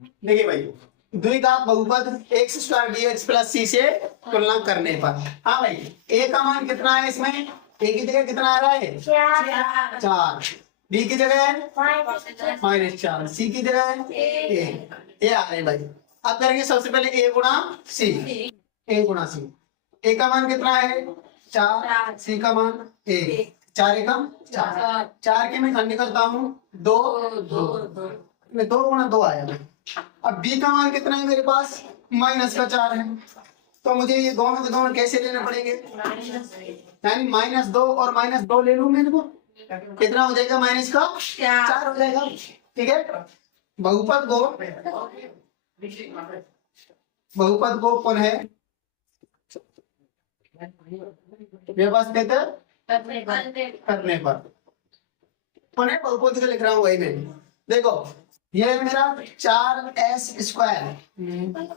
देखिए भाई, द्विघात बहुपद एक्स स्क्वायर डीएक्स प्लस सी से तुलना करने पर, हाँ भाई, ए का मान कितना है इसमें, ए की जगह कितना आ रहा है 4, बी की जगह -4, सी की जगह ए आ रहे हैं भाई। अब करेंगे सबसे पहले ए गुणा सी, ए गुणा सी, ए का मान कितना है 4, सी का मान 1, 4 एकम 4, 4 के मैं निकलता हूँ 2, 2 गुणा 2 आया भाई। अब बी का मान कितना है मेरे पास -4 है, तो मुझे ये दोनों के दोनों कैसे लेने पड़ेंगे, यानी -2 और -2 ले लूं मैं, इनको कितना हो जाएगा माइनस का 4 हो जाएगा। ठीक है, बहुपद को पुनः व्यवस्थित करने पर, पुनः बहुपद को लिख रहा हूँ वही मैं। देखो ये है मेरा 4s स्क्वायर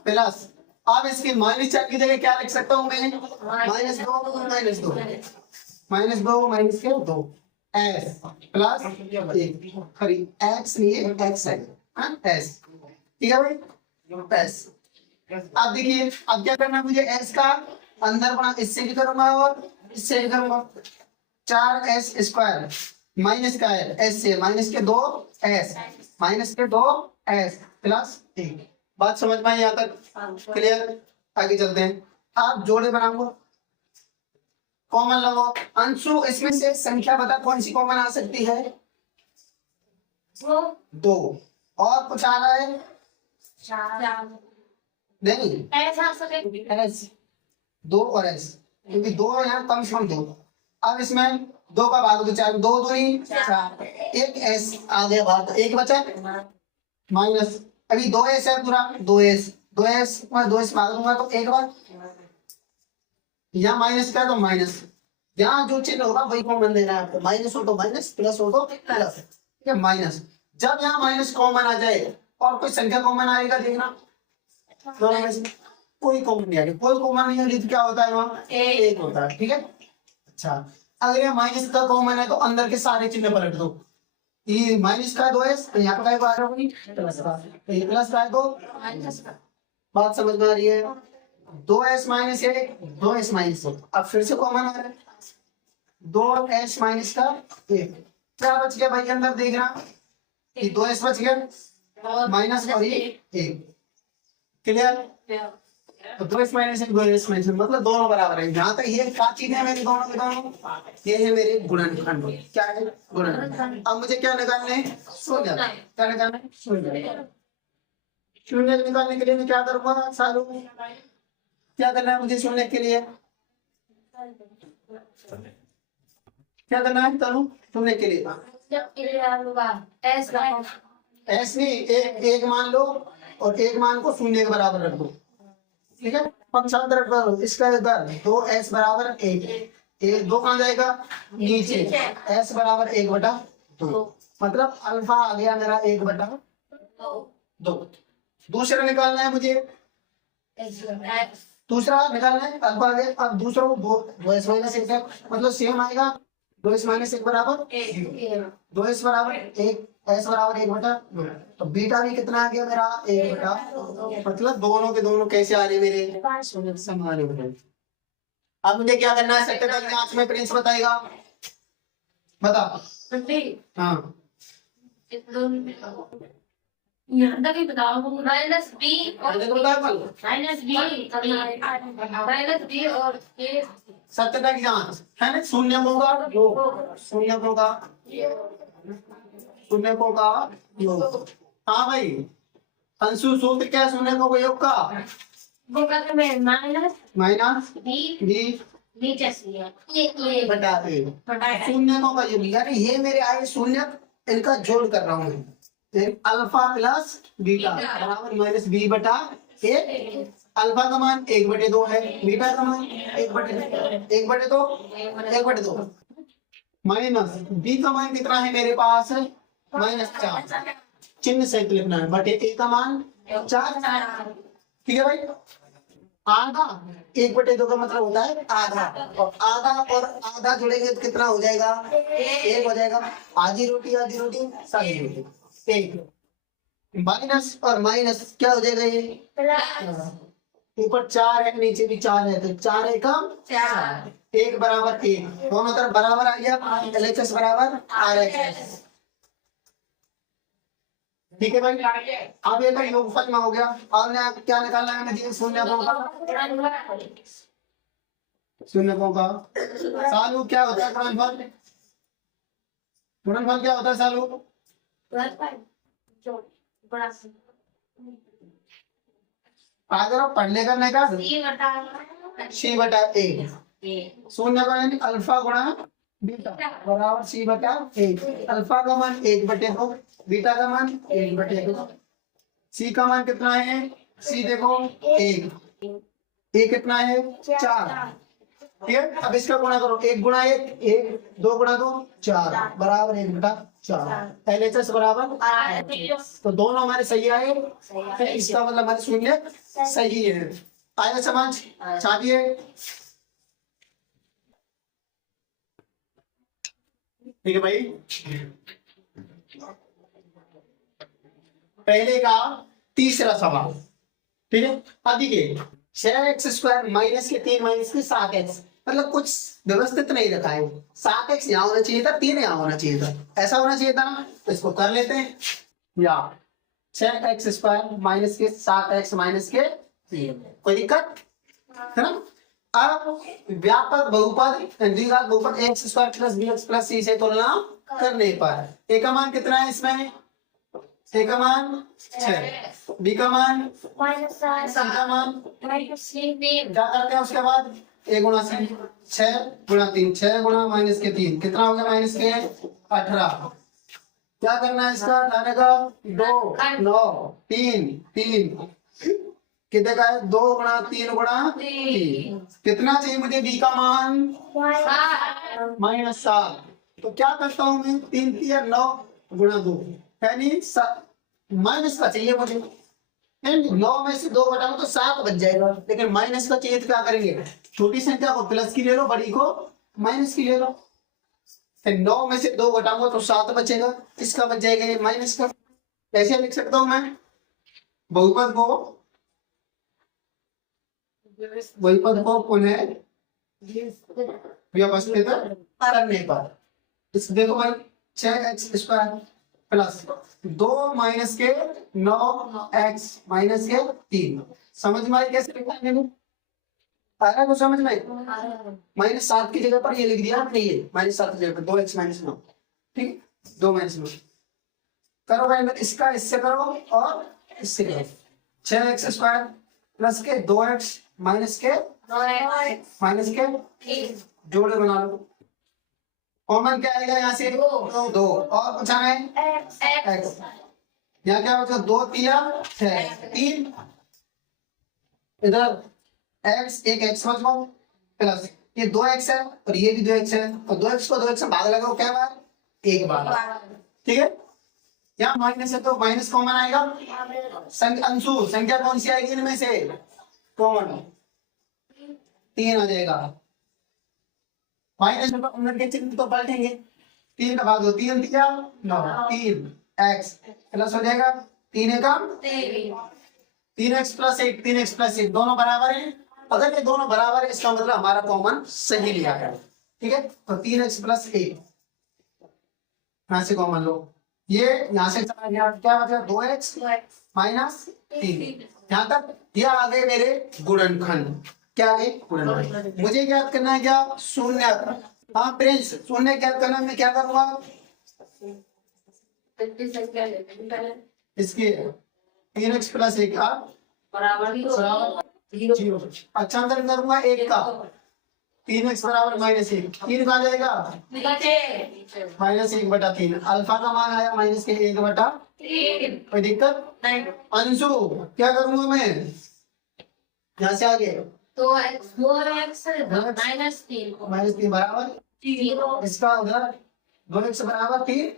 प्लस, अब इसकी -4 की जगह क्या लिख सकता हूँ मैं, -2 -2 s प्लस 1, खरी x नहीं है x है, s, ठीक है भाई s। अब देखिए अब क्या करना है मुझे, s का अंदर बना इससे भी करूंगा और इससे भी करूंगा, 4s स्क्वायर माइनस का है s से, माइनस के 2s प्लस 1। बात समझ में आई यहाँ तक, क्लियर? आगे चलते हैं, आप जोड़े बनाऊंगा, कॉमन लगाओ अंशु, इसमें से संख्या बता कौन सी कॉमन आ सकती है, 2, और कुछ आ रहा है नहीं, एस 2 और एस, क्योंकि 2 यहाँ कम से कम 2। अब इसमें 2 का भाग 4, 2 दूनी 4, एक एस आ गया भाग, एक बचा माइनस, अभी 2s है पूरा, 2s मैं 2s भाग दूंगा तो एक बार, यहाँ माइनस का तो माइनस, यहाँ जो चिन्ह होगा वही कॉमन देना है आपको, माइनस हो तो माइनस, प्लस हो तो प्लस, ठीक है माइनस। जब यहाँ माइनस कॉमन आ जाए और कोई संख्या कॉमन आएगा, देखना दोनों में से कोई कॉमन नहीं आएगी, कोई कॉमन नहीं आएगी तो क्या होता है वहाँ एक होता है, ठीक है। अच्छा, अगर ये माइनस का कॉमन है तो अंदर के सारे चिन्ह पलट दो, ये माइनस का है 2s, तो यहाँ पे क्या होगी प्लस का, तो ये प्लस का है तो माइनस का। बात समझ में आ रही है, 2s माइनस 1, 2s माइनस 1, अब फिर से कॉमन आ रहा है 2s माइनस का 1, क्या बच गया भाई अंदर देखना, ये 2s बच गया माइनस और ये 1, क्लियर? तो 2s माइनस 1 2s माइनस, मतलब दोनों बराबर है। यहाँ तक ये क्या चीज है मेरी, दोनों के दोनों ये है मेरे गुणनखंड, क्या है गुणनखंड। अब मुझे क्या निकालना है, शून्य, क्या निकालना है शून्य। शून्य निकालने के लिए मैं क्या करूंगा सालू, क्या करना है मुझे शून्य के लिए, क्या करना है करूं शून्य के लिए, एस नहीं, एक मान लो और एक मान को शून्य के बराबर रख दो, ठीक है, पक्षांतर करो, इसका इधर 2s बराबर 1, 2 कहाँ जाएगा नीचे, s बराबर 1/2, मतलब अल्फा आ गया मेरा 1/2। दूसरा निकालना है मुझे, दूसरा निकालना है अल्फा आ गया, अब दूसरा को 2s माइनस 1 मतलब सेम आएगा, 2s माइनस 1 बराबर 2s बराबर 1, s बराबर 1/2, तो बीटा भी कितना आ गया मेरा 1/2, मतलब दोनों के दोनों कैसे आ रहे मेरे समान हो रहे। अब मुझे क्या करना है, सत्यता की जांच में प्रिंस बताएगा, बता हाँ यहाँ तक ही बताओ, माइनस बी और ये सत्यता की जांच है ना, शून्य होगा योग। हाँ भाई, अंशु सूत्र क्या है शून्य को योग का, माइनस बी बटा ए, शून्य का योग, यानी ये मेरे आए शून्य, इनका जोड़ कर रहा हूँ मैं, अल्फा प्लस बीटा बराबर माइनस बी बटा ए, अल्फा का मान 1/2 है, बीटा का मान 1/2 माइनस बी का मान कितना है मेरे पास -4, चिन्ह सहित लिखना है, बटे ए का मान 4, ठीक है भाई। आधा 1/2 का मतलब होता है आधा, और आधा जुड़ेंगे तो कितना हो जाएगा 1 हो जाएगा, आधी रोटी सारी रोटी 1, माइनस और माइनस क्या हो जाएगा ये? प्लस ऊपर 4 है नीचे भी 4 है तो 4 एकम 4 1 बराबर 1 दोनों तरफ बराबर आ गया LHS बराबर RHS। ठीक है भाई, अब ये तो योगफल में हो गया। और ने क्या निकालना है मुझे? शून्यकों का, शून्यकों का सालू क्या होता है? गुणनफल, गुणनफल क्या होता है सालू? अगर आप पढ़ने करने का सी बटा ए, शून्य का यानी अल्फा गुणा बीटा बराबर सी बटा ए। अल्फा का मान 1/2, बीटा का मान 1/2। सी का मान कितना है? सी देखो 1, ए कितना है? 4। ठीक है, अब इसका गुणा करो, 1 गुणा 1 1, 2 गुणा 2 4 बराबर 1/4। LHS बराबर, तो दोनों हमारे सही आए, तो इसका मतलब हमारे शून्य सही है। आया समझ? चाहिए? ठीक है भाई, पहले का तीसरा सवाल। ठीक है, अब देखिए 6x² माइनस के 3 माइनस के 7x, मतलब कुछ व्यवस्थित नहीं रखा है। 7x यहाँ होना चाहिए था, 3 यहाँ होना चाहिए था, ऐसा होना चाहिए था ना। तो इसको कर लेते हैं, या 6x² माइनस के 7x माइनस के 3, कोई दिक्कत है ना। अब व्यापक बहुपद द्विघात बहुपद x² plus bx plus c से तुलना करने पर a का मान कितना है इसमें? a का मान 6, b का मान c का मान क्या करते हैं उसके बाद? a गुणा c, 6 गुणा 3, 6 गुणा माइनस के 3 कितना हो गया? माइनस के 18। क्या करना है इसका? हटाने का 2 9 3 3 कितने का है? 2 गुणा 3 गुणा 3 कितना चाहिए मुझे? b का मान -7। तो क्या करता हूं मैं? 3 3 9 गुणा 2 यानी माइनस का चाहिए मुझे। 9 में से 2 घटाओ तो 7 बच जाएगा, लेकिन माइनस का चाहिए तो क्या करेंगे? छोटी संख्या को प्लस की ले लो, बड़ी को माइनस की ले लो। 9 में से 2 घटाऊंगा तो 7 बचेगा, इसका बच जाएगा ये माइनस का। कैसे लिख सकता हूं मैं? बहुपद को पुनः व्यवस्थित करने पर इस देखो भाई 6x² प्लस 2 माइनस के 9x माइनस के 3 समझ में आई? कैसे लिखा है? आ रहा है कुछ समझ में? -7 की जगह पर ये लिख दिया नहीं है, -7 की जगह पर 2x माइनस 9। ठीक, 2 माइनस 9 करो भाई, इसका इससे करो और इससे करो। 6x² प्लस के 2x माइनस के जोड़े बना लो। कॉमन क्या आएगा यहाँ से? 2 और कुछ है x। यहाँ क्या बचा? 2 3 6 3, इधर x एक x समझ लो प्लस ये 2x है और ये भी 2x है, और 2x को 2x से भाग लगाओ क्या बार? एक बार। ठीक है, यहाँ माइनस है तो माइनस कॉमन आएगा। अंशु संख्या कौन सी आएगी इनमें से? कॉमन 3 आ जाएगा। माइनस में के चिन्ह तो पलटेंगे, 3 का भाग दो 3 3 9 3 x प्लस हो जाएगा 3 एकम 3x प्लस 1 3x प्लस 1 दोनों बराबर हैं। अगर ये दोनों बराबर है इसका मतलब हमारा कॉमन सही लिया है। ठीक है, तो 3x प्लस 1 यहाँ से कॉमन लो, ये यहाँ से चला गया, क्या बचा? 2x minus 3। यहाँ तक यह आ गए मेरे गुणनखंड। क्या आ गए? गुणनखंड। मुझे ज्ञात करना है क्या? शून्य। हाँ प्रिंस, शून्य ज्ञात करना मैं क्या करूंगा? इसकी 3x प्लस 1 बराबर 0। अच्छा अंदर करूंगा 1 का, 3x बराबर -1, 3 का जाएगा -1/3। अल्फा का मान आया माइनस के 1/3। कोई दिक्कत नहीं। अंशु क्या करूंगा मैं? यहाँ से आगे 2x -3 बराबर 0। इसका उधर 2x बराबर 3,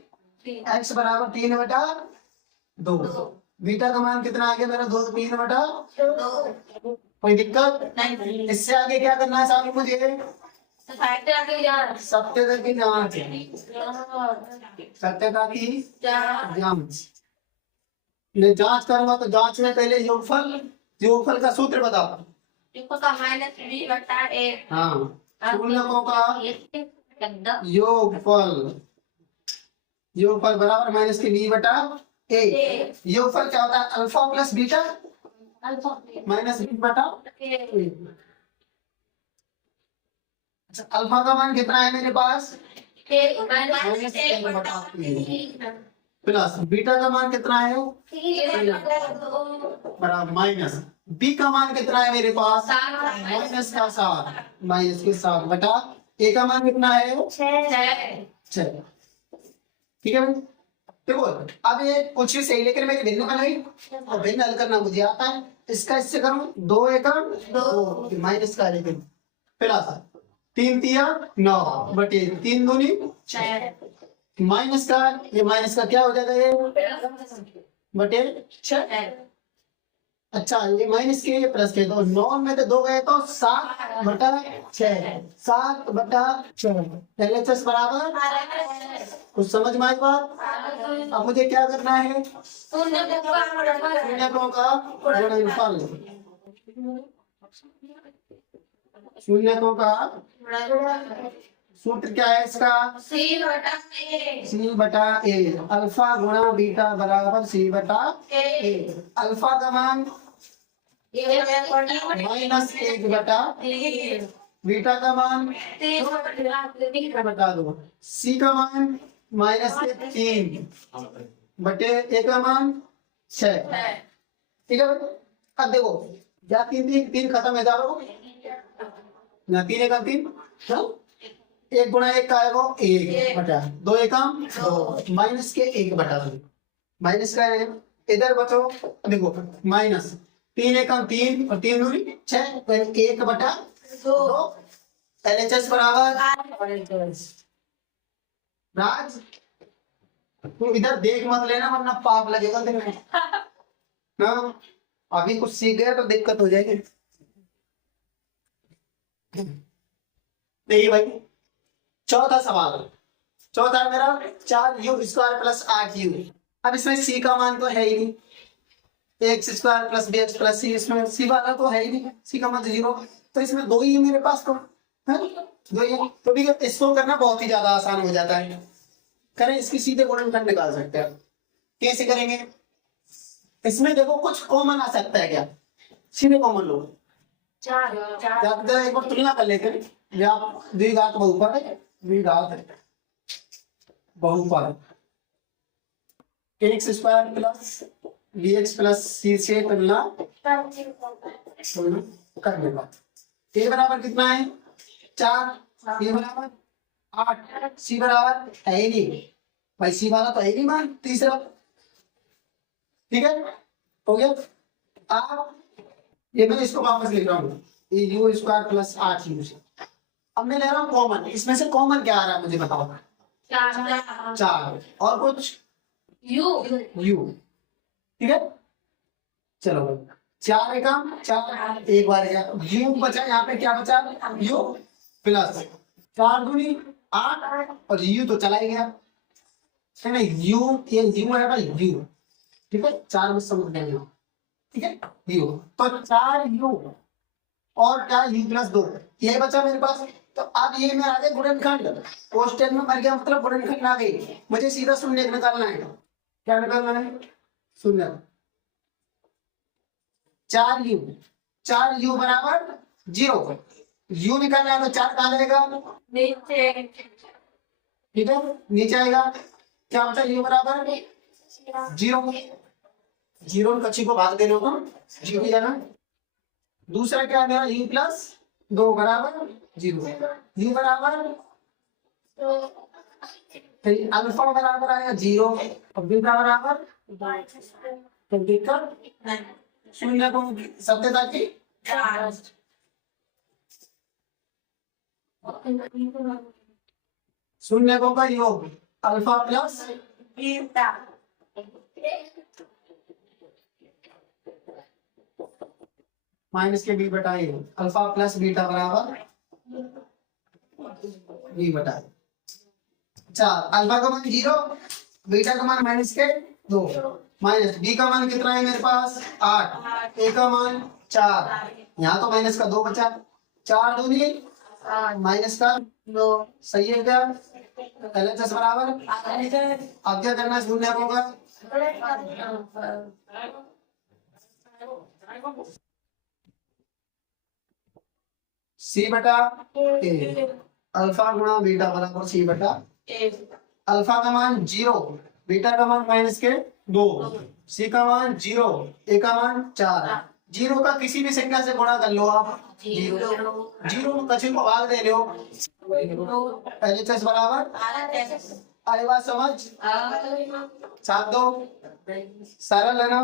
x बराबर 3/2। बीटा का मान कितना आ गया मेरा? 2 3/2। कोई दिक्कत नहीं। इससे आगे क्या करना है साहब मुझे? सत्यता की जांच, सत्यता की जांच। मैं जांच करूंगा तो जांच में पहले योगफल का सूत्र बताओ। ऊपर का माइनस बी बटा ए। हाँ, शून्यकों का गंदा योगफल बराबर माइनस के बी बटा ए। योगफल क्या होता है? Alpha plus beta alpha minus B बटा ए। अच्छा, अल्फा का मान कितना है मेरे पास? माइनस एक बटा प्लस बीटा का मान कितना है? बराबर माइनस बी का मान कितना है मेरे पास? माइनस का 7, माइनस के 7 बटा ए का मान कितना है? 6। ठीक है भाई, देखो अब ये कुछ ही सही, लेकिन मेरी भिन्न बनाई और भिन्न हल करना मुझे आता है। इसका इससे करूं 2 एकड़ 2 माइनस का, लेकिन प्लस 3 तिया 9 बटे 3 दूनी 6 माइनस का, ये माइनस का क्या हो जाएगा? ये बटे 6। अच्छा, ये माइनस के ये प्लस के, तो 9 में तो 2 गए तो 7 बटा 6, 7 बटा 6 LHS बराबर। कुछ समझ में आई बात? अब मुझे क्या करना है? शून्यकों का गुणनफल, शून्यकों का सूत्र क्या है इसका? सी बटा ए। अल्फा गुणा बीटा बराबर सी बटा ए। अल्फा का मान माइनस 1 बटा, बीटा का मान बता दो, सी का मान माइनस के 3 बटे ए का मान 6। ठीक है भाई, अब देखो या 3 खत्म है, जा ना 3 एकम 3, 1 गुणा 1 का आएगा 1 बटा 2 एकम 2 माइनस के 1 बटा 2, माइनस का है इधर बचो। देखो माइनस 3 एकम 3 और 3 दूनी 6, तो 1 बटा 2 LHS बराबर। राज तू इधर देख मत लेना वरना पाप लगेगा तेरे में। हाँ, अभी कुछ सीख गया तो दिक्कत हो जाएगी। देखिए भाई, चौथा सवाल, चौथा है मेरा 4u² प्लस 8u। अब इसमें c का मान तो है ही नहीं, x² plus bx plus c, इसमें c वाला तो है ही नहीं, c का मान तो 0, तो इसमें 2 ही है मेरे पास, तो है 2 ही है। तो ठीक है, इसको करना बहुत ही ज्यादा आसान हो जाता है। करें इसकी सीधे गुणनखंड निकाल सकते हैं। कैसे करेंगे? इसमें देखो कुछ कॉमन आ सकता है क्या? सीधे कॉमन लो, एक बार तुलना कर लेते हैं। द्विघात बहुपद, द्विघात बहुपद x² plus bx plus c से तुलना कर लेगा। a बराबर कितना है? 4, b बराबर 8, c बराबर है ही नहीं भाई, c वाला तो है ही नहीं मान तीसरा। ठीक है, हो गया। अब ये मैं इसको वापस लिख रहा हूँ, u² प्लस 8u से। अब मैं ले रहा हूँ कॉमन, इसमें से कॉमन क्या आ रहा है मुझे बताओ? 4 और कुछ u। ठीक है, चलो भाई 4 एकम 4, एक बार u बचा, यहाँ पे क्या बचा? u प्लस 4 दूनी 8 और u तो चला ही गया है ना, u ये u है भाई u। ठीक है, 4 में समझ लेंगे। ठीक है, u तो 4u और क्या u प्लस 2 ये बचा मेरे पास। तो अब ये में आ गए गुणनखंड, क्वेश्चन में मर गया मतलब गुणनखंड आ गई, मुझे सीधा शून्य निकालना है। क्या निकालना है? शून्य। 4u बराबर 0, u निकालना है तो 4 कहाँ जाएगा? ठीक है, नीचे आएगा। क्या बचा? u बराबर 0, 0 कच्ची को भाग देने को 0 जाना। दूसरा क्या है मेरा? u प्लस 2 बराबर 0, u बराबर अल्फा बराबर आया 0 और बीटा बराबर, तो देखकर शून्य को सत्यता की शून्यकों का योग अल्फा प्लस बीटा माइनस के बी बटा ए, अल्फा प्लस बीटा बराबर बी बटा ए। अच्छा, अल्फा का मान 0, बीटा का मान -2, माइनस बी का मान कितना है मेरे पास 8, ए का मान 4, यहाँ तो माइनस का 2 बचा, 4 दूनी माइनस का 2, सही है क्या? LHS बराबर, अब क्या करना है ढूंढने होगा, सी बटा ए, अल्फा गुणा बीटा बराबर सी बटा, अल्फा का मान 0, बीटा का मान माइनस के 2, सी का मान 0, ए का मान 4, 0 का किसी भी संख्या से गुणा कर लो आप, 0 कछु को भाग दे लो, LHS बराबर, आई बात समझ, 7 2 सरल है ना।